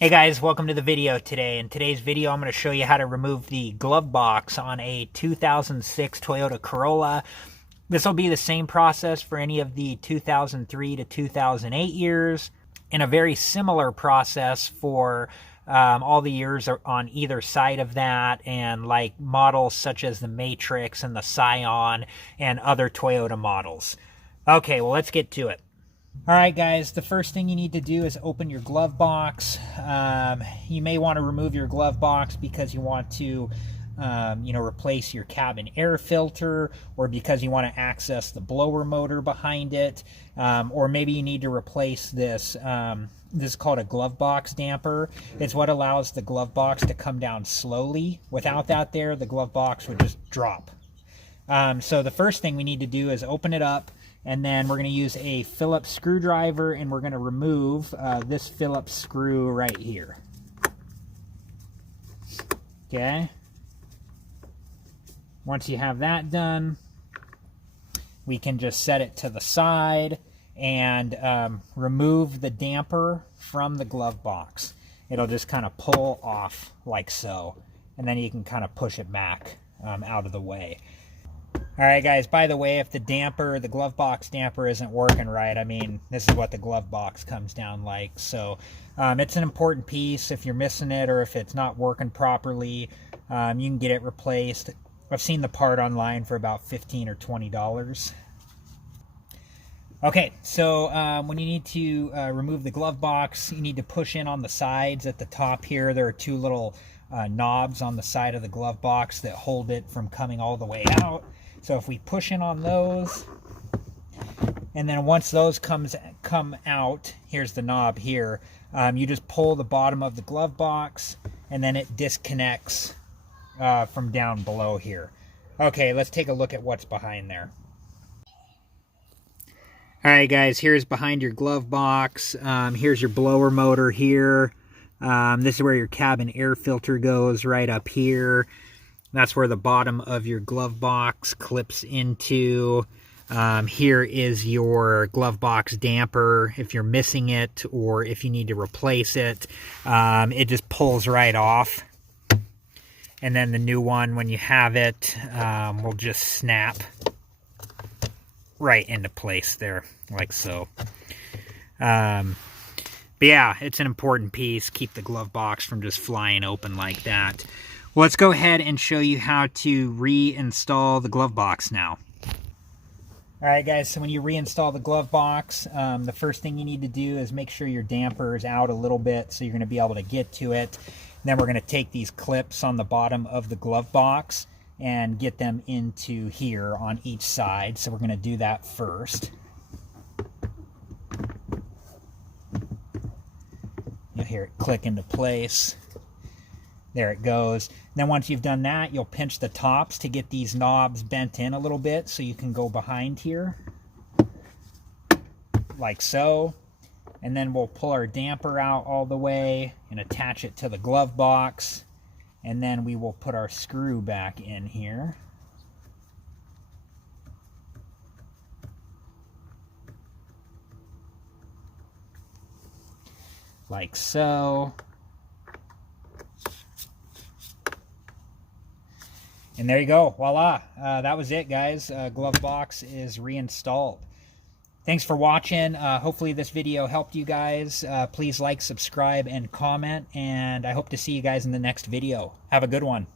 Hey guys, welcome to the video today. In today's video, I'm going to show you how to remove the glove box on a 2006 Toyota Corolla. This will be the same process for any of the 2003 to 2008 years, and a very similar process for all the years on either side of that, and like models such as the Matrix and the Scion and other Toyota models. Okay, well, let's get to it. All right, guys, the first thing you need to do is open your glove box. You may want to remove your glove box because you want to, replace your cabin air filter, or because you want to access the blower motor behind it, or maybe you need to replace this. This is called a glove box damper. It's what allows the glove box to come down slowly. Without that there, the glove box would just drop. So the first thing we need to do is open it up. And then we're going to use a Phillips screwdriver, and we're going to remove this Phillips screw right here. Okay. Once you have that done, we can just set it to the side and remove the damper from the glove box. It'll just kind of pull off like so. And then you can kind of push it back out of the way. Alright guys, by the way, if the glove box damper isn't working right, I mean, this is what the glove box comes down like. So it's an important piece. If you're missing it or if it's not working properly, you can get it replaced. I've seen the part online for about $15 or $20. Okay, so when you need to remove the glove box, you need to push in on the sides at the top here. There are two little knobs on the side of the glove box that hold it from coming all the way out. So if we push in on those, and then once those come out, here's the knob here, you just pull the bottom of the glove box, and then it disconnects from down below here. Okay, let's take a look at what's behind there. Alright guys, here's behind your glove box. Here's your blower motor here. This is where your cabin air filter goes, right up here. That's where the bottom of your glove box clips into. Here is your glove box damper. If you're missing it or if you need to replace it, it just pulls right off. And then the new one, when you have it, will just snap right into place there, like so. But yeah, it's an important piece. Keep the glove box from just flying open like that. Well, let's go ahead and show you how to reinstall the glove box now. Alright guys, so when you reinstall the glove box, the first thing you need to do is make sure your damper is out a little bit so you're going to be able to get to it. Then we're going to take these clips on the bottom of the glove box and get them into here on each side. So we're going to do that first. You'll hear it click into place. There it goes. Then once you've done that, you'll pinch the tops to get these knobs bent in a little bit so you can go behind here. Like so. And then we'll pull our damper out all the way and attach it to the glove box. And then we will put our screw back in here. Like so. And there you go, voila. That was it, guys. Glove box is reinstalled. Thanks for watching. Hopefully this video helped you guys. Please like, subscribe, and comment. And I hope to see you guys in the next video. Have a good one.